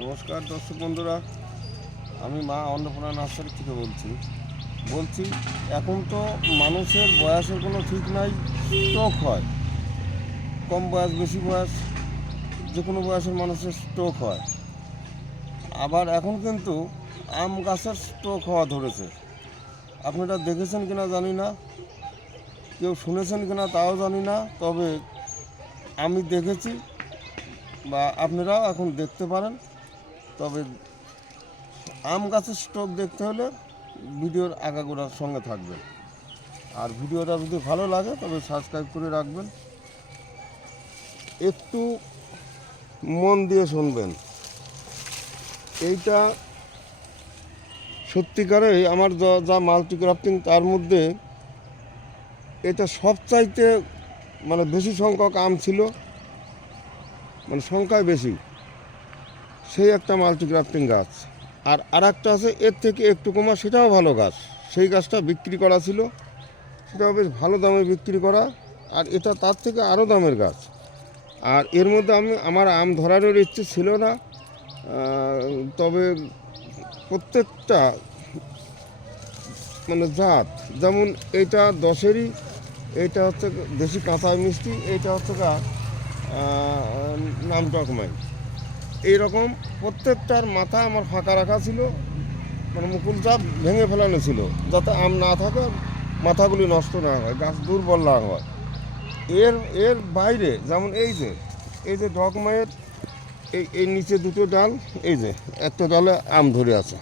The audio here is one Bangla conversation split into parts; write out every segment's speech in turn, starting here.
নমস্কার দর্শক বন্ধুরা, আমি মা অন্নপূর্ণা নার্সারি থেকে বলছি এখন তো মানুষের বয়সের কোনো ঠিক নাই, স্ট্রোক হয়। কম বয়স বেশি বয়স যে কোনো বয়সের মানুষের স্ট্রোক হয়। আবার এখন কিন্তু আম গাছের স্ট্রোক হওয়া ধরেছে। আপনারা দেখেছেন কিনা জানি না, কেউ শুনেছেন কিনা তাও জানি না, তবে আমি দেখেছি বা আপনারাও এখন দেখতে পারেন। তবে আম গাছের স্টক দেখতে হলে ভিডিওর আগাগোড়ার সঙ্গে থাকবেন। আর ভিডিওটা যদি ভালো লাগে তবে সাবস্ক্রাইব করে রাখবেন। একটু মন দিয়ে শুনবেন। এইটা সত্যিকারেই আমার যা মাল্টিক্রাফটিং তার মধ্যে এটা সবচাইতে বেশি সংখ্যক আম ছিল, সংখ্যায় বেশি, সেই একটা মাল্টিক্রাফটিং গাছ। আর একটা আছে এর থেকে একটু কমা, সেটাও ভালো গাছ। সেই গাছটা বিক্রি করা ছিল, সেটাও বেশ ভালো দামে বিক্রি করা। আর এটা তার থেকে আরও দামের গাছ। আর এর মধ্যে আমার আম ধরারও ইচ্ছে ছিল না, তবে প্রত্যেকটা জাত, যেমন এইটা দশেরই, এইটা হচ্ছে দেশি কাঁচাই মিষ্টি, এইটা হচ্ছে নাম টকমাই। এইরকম প্রত্যেকটার মাথা আমার ফাঁকা রাখা ছিল, মুকুল চাপ ভেঙে ফেলানো ছিল, যাতে আম না থাকে, মাথাগুলি নষ্ট না হয়, গাছ দুর্বল না হয়। এর বাইরে যেমন এই যে ডগমাইয়ের এই নিচে দুটো ডাল, এই যে একটা ডালে আম ধরে আছে,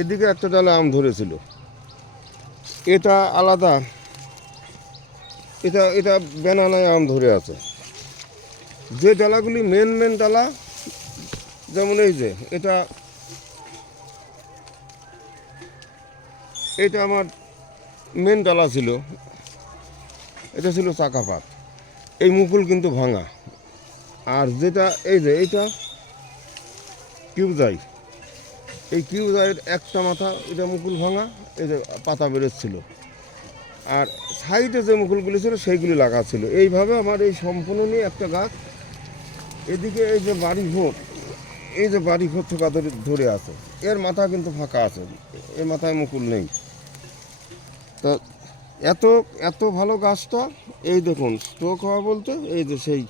এদিকে একটা ডালে আম ধরেছিল, এটা আলাদা, এটা বেনানায় আম ধরে আছে। যে ডালাগুলি মেন ডালা, যেমন এই যে এটা আমার মেন ডালা ছিল, এটা ছিল চাকাপাত, এই মুকুল কিন্তু ভাঙা। আর যেটা এইটা কিউজাই, এই কিউজাইয়ের একটা মাথা, এটা মুকুল ভাঙা, এই যে পাতা বেরোচ্ছিল। আর সাইডে যে মুকুলগুলি ছিল সেইগুলি লাগা ছিল। এইভাবে আমার এই সম্পূর্ণ নিয়ে একটা গাছ। এদিকে এই যে বাড়ি ভোর থোকা ধরে আছে, এর মাথা কিন্তু ফাঁকা আছে, এর মাথায় মুকুল নেই। তা এত এত ভালো গাছটা, এই দেখুন স্ট্রোক হওয়া বলতে এই যে সেই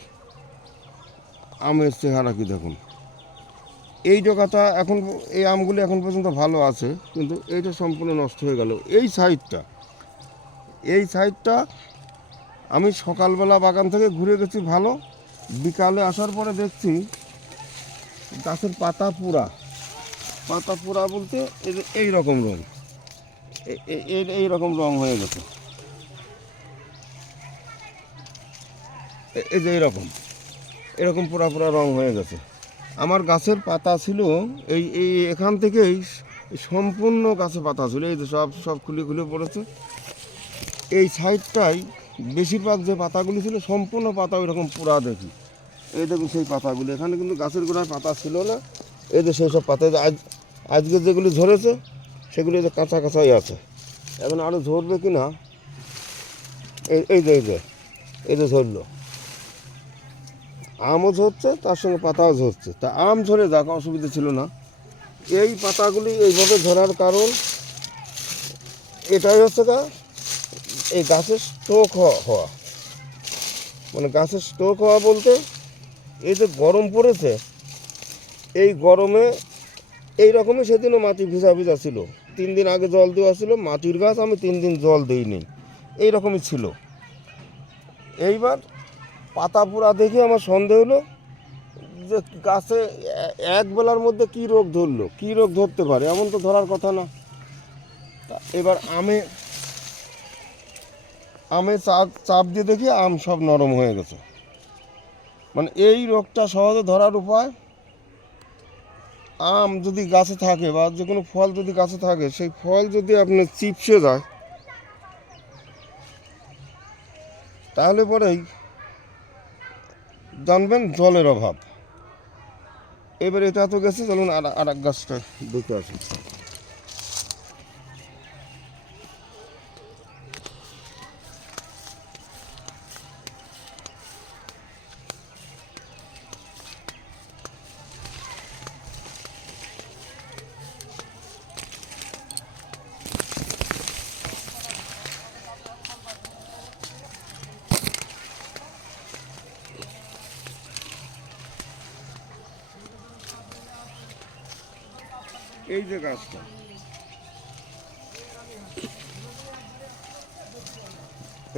আমের চেহারা কি দেখুন। এই ডগাটা এখন, এই আমগুলি এখন পর্যন্ত ভালো আছে, কিন্তু এইটা সম্পূর্ণ নষ্ট হয়ে গেল। এই সাইডটা আমি সকালবেলা বাগান থেকে ঘুরে গেছি ভালো, বিকালে আসার পরে দেখছি গাছের পাতা পোড়া বলতে এই রকম রঙ, এই রকম রঙ হয়ে গেছে। এই যে এরকম পোড়া রঙ হয়ে গেছে। আমার গাছের পাতা ছিল এই এখান থেকেই সম্পূর্ণ গাছে পাতা ছিল, এই যে সব খুলে পড়েছে। এই সাইডটাই বেশিরভাগ যে পাতাগুলি ছিল, সম্পূর্ণ পাতা ওই রকম পোড়া দেখি। এই দেখুন সেই পাতাগুলি, এখানে কিন্তু গাছের গোড়ায় পাতা ছিল না। এই যে সেই সব পাতা আজকে যেগুলি ঝরেছে সেগুলি যে কাঁচাই আছে, এখন আরও ঝরবে কি না। এই যে ঝরলো, আমও ঝরছে, তার সঙ্গে পাতাও ঝরছে। তা আম ঝরে যাক, অসুবিধা ছিল না। এই পাতাগুলি এইভাবে ঝরার কারণ এটাই হচ্ছে এই গাছের স্ট্রোক হওয়া। গাছের স্ট্রোক হওয়া বলতে এই যে গরম পড়েছে, এই গরমে এই রকমই সেদিনও মাটি ভিজা ছিল। 3 দিন আগে জল দেওয়া ছিল, মাটির গাছ, আমি 3 দিন জল দিইনি, এই রকমই ছিল। এইবার পাতা পোড়া দেখে আমার সন্দেহ হলো যে গাছে এক বেলার মধ্যে কী রোগ ধরতে পারে, এমন তো ধরার কথা না। এবার আমে চাপ দিয়ে দেখি আম সব নরম হয়ে গেছে। এই রোগটা সহজে ধরার উপায়, আম যদি গাছে থাকে বা যে কোনো ফল যদি গাছে থাকে, সেই ফল যদি আপনার চিপসে যায়, তাহলে পরেই জানবেন জলের অভাব। এবার এটা তো গেছে, চলুন আর এক গাছটা দেখে আসুন। এই যে গাছটা,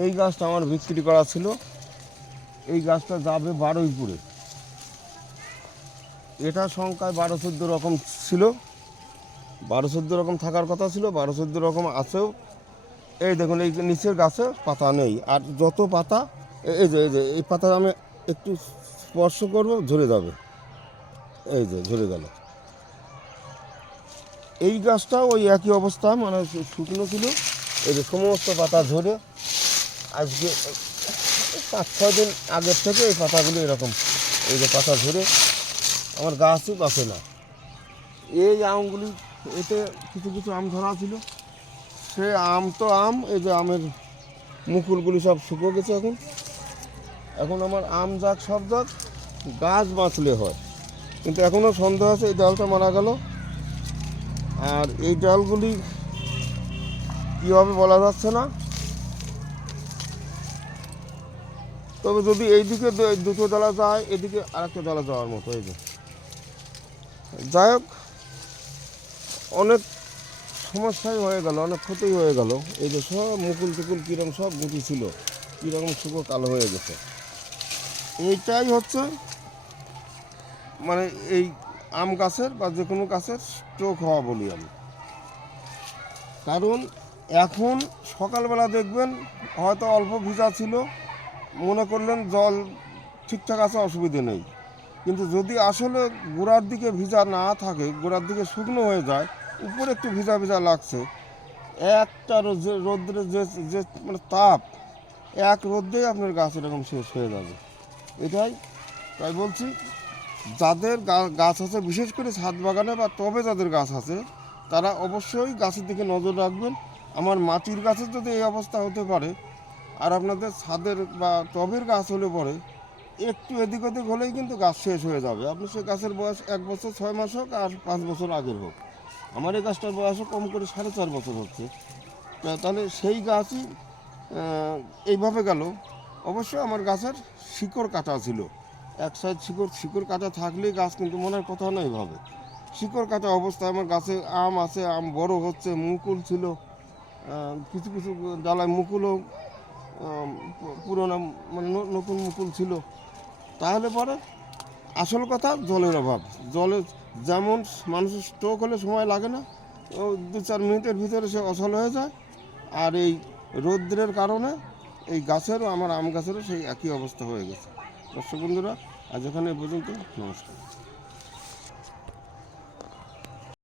এই গাছটা আমার বিক্রি করা ছিল। এই গাছটা যাবে বারুইপুরে। এটা সংখ্যায় 12-14 রকম ছিল, 12-14 রকম থাকার কথা ছিল, 12-14 রকম আছেও। এই দেখুন এই নিচের গাছে পাতা নেই, আর যত পাতা এই যে এই পাতা আমি একটু স্পর্শ করব ঝরে যাবে, এই যে ঝরে গেল। এই গাছটা ওই একই অবস্থা, মানে শুকনো ছিল। এই যে সমস্ত পাতা ঝরে আজকে 5-6 দিন আগের থেকে এই পাতাগুলো এরকম, এই যে পাতা ঝরে আমার গাছই বাঁচে না। এই আমগুলি, এতে কিছু কিছু আম ধরা ছিল, সে আম তো আম, এই যে আমের মুকুলগুলি সব শুকিয়ে গেছে। এখন আমার আম যাক সব যাক, গাছ বাঁচলে হয়। কিন্তু এখনও সন্দেহ আছে, এই ডালটা মারা গেল। আর এই ডালগুলি কীভাবে বলা যাচ্ছে না, তবে যদি এইদিকে দুটো ডালা যায়, এদিকে আরেকটা ডালা যাওয়ার মতো। এই যে যাই হোক, অনেক সমস্যাই হয়ে গেল, অনেক ক্ষতি হয়ে গেল। এই যে সব মুকুল টুকুল কীরকম সব গুটি ছিল, কীরকম শুকো কালো হয়ে গেছে। এইটাই হচ্ছে মানে এই আম গাছের বা যে কোনো গাছের স্ট্রোক হওয়া বলি আমি। কারণ এখন সকালবেলা দেখবেন হয়তো অল্প ভিজা ছিল, মনে করলেন জল ঠিকঠাক আছে, অসুবিধে নেই। কিন্তু যদি আসলে গোড়ার দিকে ভিজা না থাকে, গোড়ার দিকে শুকনো হয়ে যায়, উপরে একটু ভিজা ভিজা লাগছে, একটা রোদ্রে যে যে মানে তাপ, এক রোদ্রেই আপনার গাছ এরকম শেষ হয়ে যাবে। এটাই তাই বলছি, যাদের গাছ আছে, বিশেষ করে ছাদ বাগানে বা টবে যাদের গাছ আছে, তারা অবশ্যই গাছের দিকে নজর রাখবেন। আমার মাটির গাছের যদি এই অবস্থা হতে পারে, আর আপনাদের ছাদের বা টবের গাছ হলে পরে একটু এদিক ওদিক হলেই কিন্তু গাছ শেষ হয়ে যাবে। আপনি সে গাছের বয়স 1 বছর 6 মাস হোক আর 5 বছর আগের হোক, আমার এই গাছটার বয়সও কম করে 4.5 বছর হচ্ছে। তাহলে সেই গাছই এইভাবে গেল। অবশ্যই আমার গাছের শিকড় কাটা ছিল, এক সাইড শিকড় কাটা থাকলেই গাছ কিন্তু মনের কথা না, এইভাবে শিকড় কাটা অবস্থায় আমার গাছে আম আছে, আম বড় হচ্ছে, মুকুল ছিল, কিছু কিছু ডালায় মুকুলও পুরোনো মানে নতুন মুকুল ছিল। তাহলে পরে আসল কথা জলের অভাব। জলের যেমন মানুষের স্ট্রোক হলে সময় লাগে না, ও 2-4 মিনিটের ভিতরে সে অচল হয়ে যায়। আর এই রৌদ্রের কারণে এই গাছেরও, আমার আম গাছেরও সেই একই অবস্থা হয়ে গেছে। দর্শক বন্ধুরা, আজ এখানে পর্যন্ত, নমস্কার।